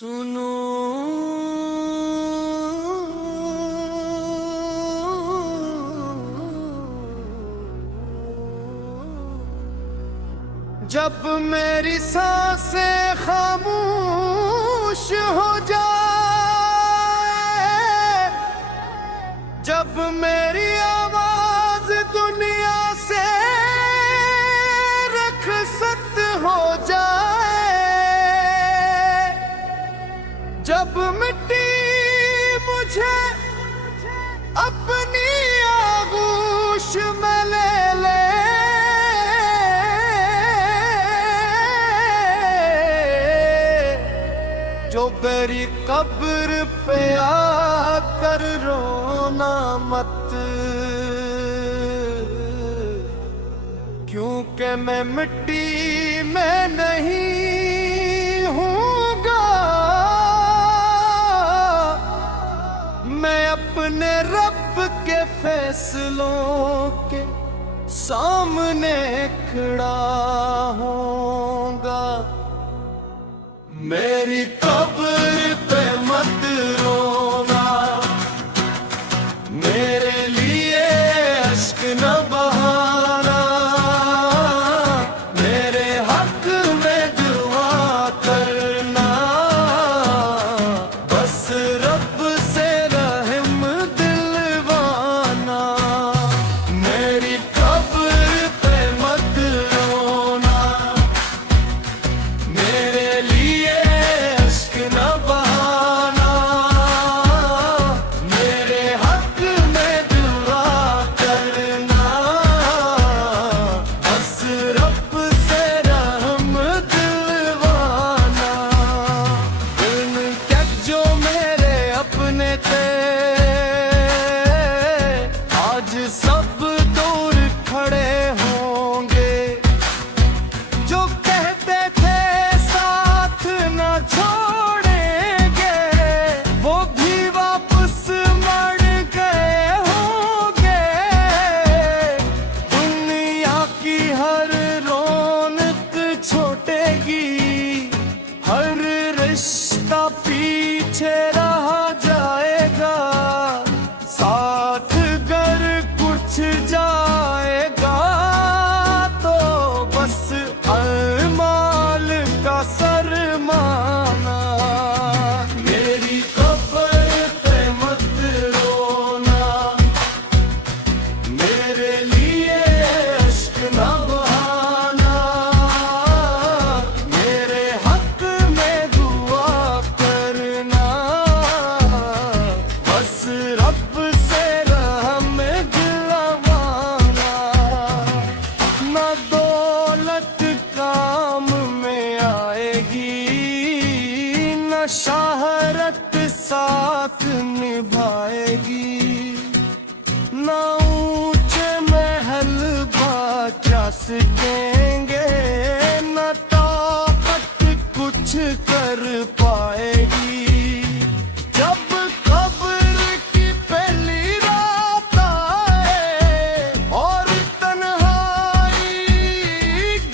सुनो जब मेरी सांसें खामोश हो जाए, जब मेरी आवाज दुनिया से रखसत हो जाए, जब मिट्टी मुझे अपनी आगोश में ले ले, जो मेरी कब्र पे आकर रोना मत, क्योंकि मैं मिट्टी में नहीं हूँगा, मैं अपने रब के फैसलों के सामने खड़ा होऊंगा। मेरी कब्र पे मत रोना, मेरे लिए अश्क न बहाना, मेरे हक में दुआ करना, बस रब से रहम दिलवाना। मेरी कब्र पे मत रोना, मेरे लिए आज सब दूर खड़े होंगे, जो कहते थे साथ न छोड़ेंगे, वो भी वापस मर गए होंगे। दुनिया की हर रौनक छूटेगी, हर रिश्ता पीछे रह जाएगा, साथ गर कुछ जाएगा तो बस अमाल का सरमाना। मेरी कब्र पे मत रोना, मेरे लिए अश्क न बहाना, मेरे हक में दुआ करना, बस रब से रहम दिलवाना। ना दौलत काम में आएगी, ना शहरत साथ निभाएगी, ना ऊंचे महल बाचा सकेंगे, ना ताकत कुछ कर पाएगी। जब कब्र की पहली रात आए और तन्हाई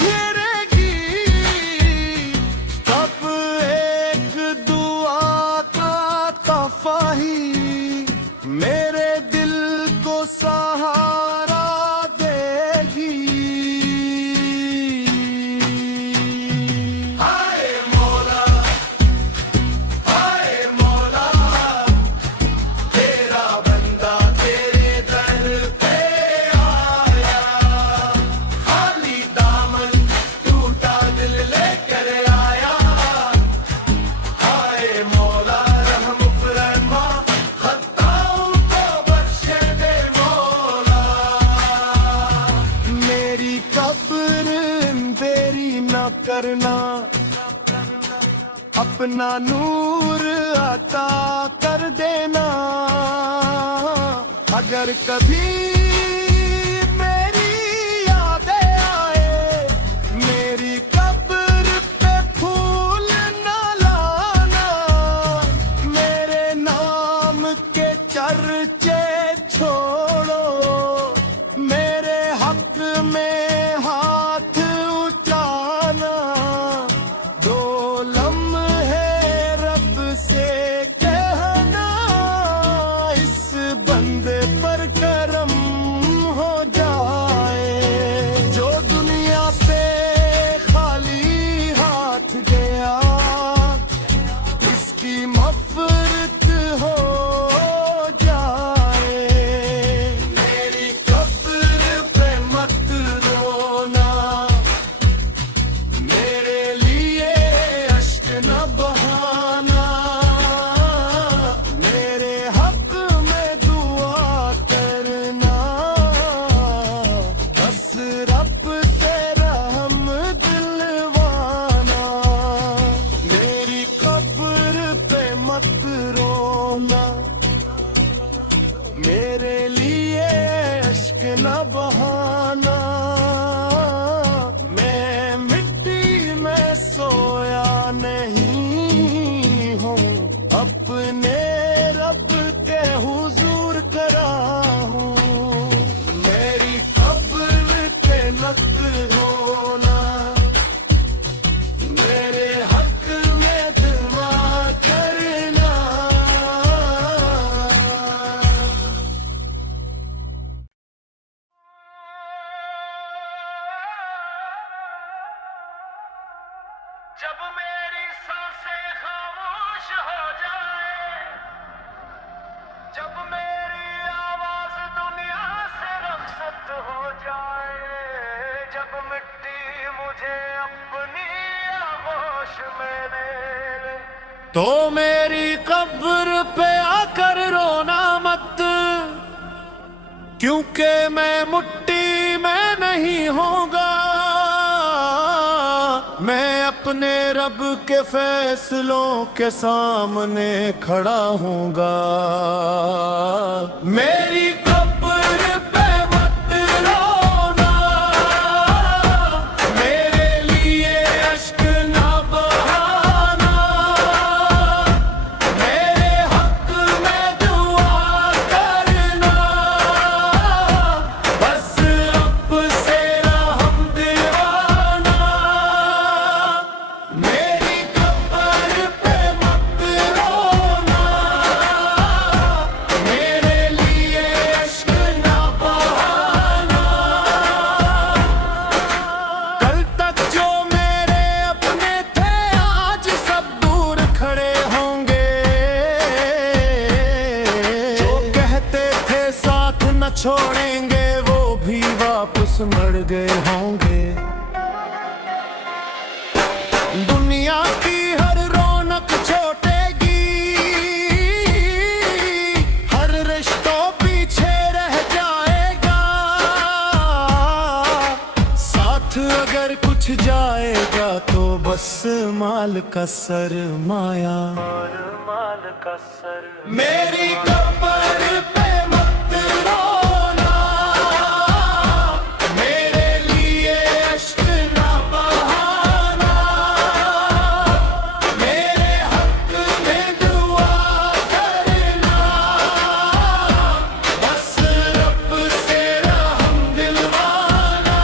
घिरेगी, तब एक दुआ का तोहफा ही मेरे दिल को सहारा देगी। हाय मौला, हाय मौला, तेरा बंदा तेरे दर पे आया, खाली दामन टूटा दिल लेकर आया। हाय मौला रहम फरमा, खताओं को बख्शे दे मौला। मेरी कब्र देरी न करना, अपना नूर अता कर देना। अगर कभी मेरी यादें आए, मेरी कब्र पे फूल न लाना, मेरे नाम के चर्चे छोड़ो, मेरे हक में हाथ उठाना। दो लम्हे रब जब मेरी सांसें खामोश हो जाए, जब मेरी आवाज दुनिया से रुखसत हो जाए, जब मिट्टी मुझे अपनी आगोश में ले ले, तो मेरी कब्र पे आकर रोना मत, क्योंकि मैं मिट्टी में नहीं होगा। मैं अपने रब के फैसलों के सामने खड़ा हूँगा। मेरी कब्र पे मत रोना, मेरे लिए अश्क ना बहाना, मेरे हक में दुआ करना, बस रब से रहम दिलवाना। मेरी कब्र पे मत रोना, मेरे लिए अश्क ना बहाना। कल तक जो मेरे अपने थे आज सब दूर खड़े होंगे, जो कहते थे साथ न छोड़ेंगे वो भी वापस मर गए होंगे। दुनिया की हर रौनक छूटेगी, हर रिश्तों पीछे रह जाएगा, साथ अगर कुछ जाएगा तो बस माल का सरमाया। मेरी कब्र पे मत रोना, मेरे लिए अश्क ना बहाना, मेरे हक में दुआ करना, बस रब से रहम दिलवाना।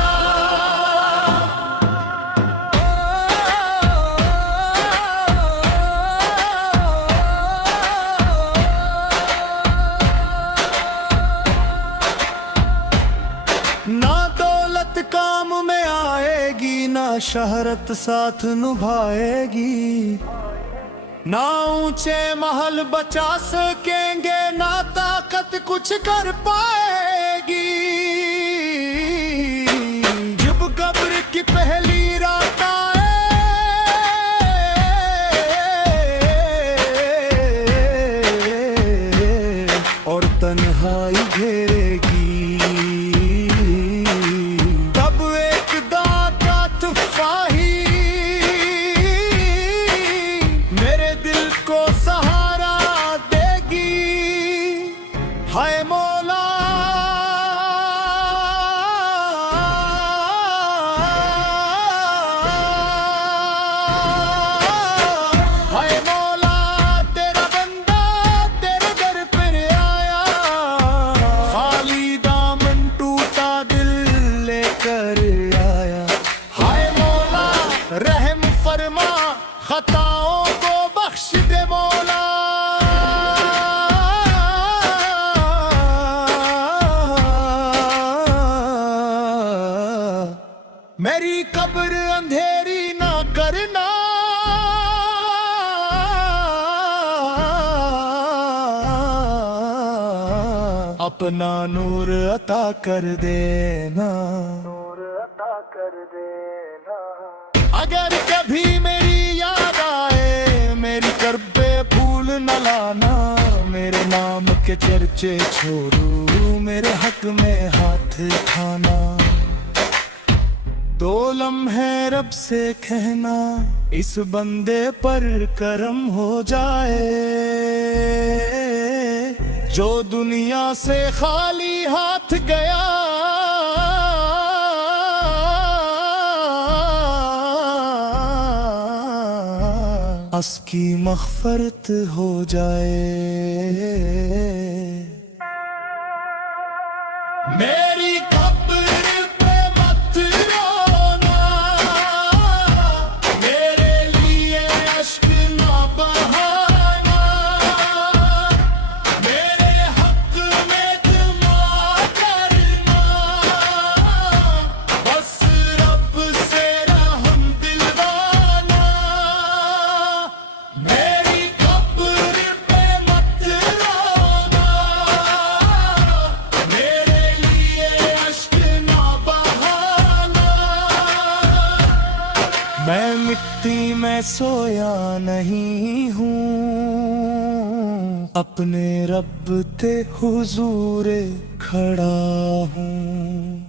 ना दौलत काम में आएगी, ना शहरत साथ निभाएगी, ना ऊंचे महल बचा सकेंगे, ना ताकत कुछ कर पाएगी। जब कब्र की पहली रात आए और तन्हाई घेरेगी, तब एक दाता तूफाही मेरे दिल को सहारा देगी। हाय मौला, हाय मौला, तेरा बंदा तेरे दर पर आया, खाली दामन टूटा दिल लेकर आया। हाय मौला रहम फरमा, खताओं को बख्श दे मौला। मेरी कब्र अंधेरी ना करना, अपना नूर अता कर देना। अगर कभी मेरी याद आए, मेरी करबे फूल न लाना, मेरे नाम के चर्चे छोड़ू, मेरे हक में हाथ उठाना। दो लम्हे रब से कहना, इस बंदे पर करम हो जाए, जो दुनिया से खाली हाथ गया। उसकी मग़फ़रत हो जाए। मेरी कब्र पे मत रोना, मेरे लिए अश्क ना बहाना, मेरे हक में दुआ करना, बस रब से रहम दिलवाना। मिट्टी में सोया नहीं हूँ, अपने रब ते हुजूरे खड़ा हूँ।